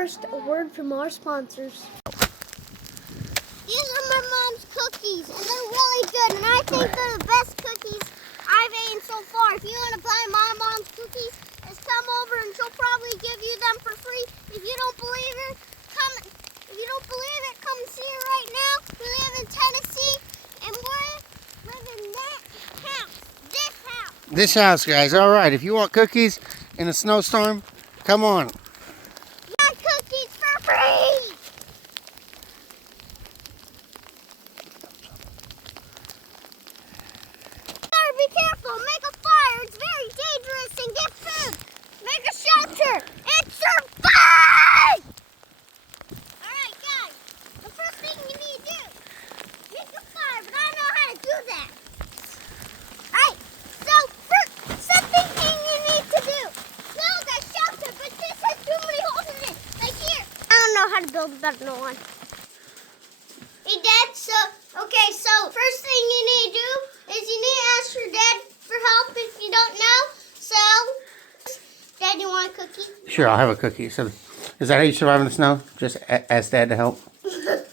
first, a word from our sponsors. These are my mom's cookies, and they're really good, and I think they're the best cookies I've eaten so far. If you want to buy my mom's cookies, just come over and she'll probably give you them for free. If you don't believe it, come see her right now. We live in Tennessee, and we live in that house, this house. This house, guys. All right, if you want cookies in a snowstorm, come on. Got cookies for free. Be careful, make a fire, it's very dangerous, and get food. Make a shelter, and survive! Alright guys, the first thing you need to do, make a fire, but I don't know how to do that. Alright, so first, something you need to do, build a shelter, but this has too many holes in it, like here. I don't know how to build a better one. Hey Dad, so first thing you need to do is you need to ask your dad for help if you don't know. So, Dad, you want a cookie? Sure, I'll have a cookie. So, is that how you survive in the snow? Just ask Dad to help? Alright,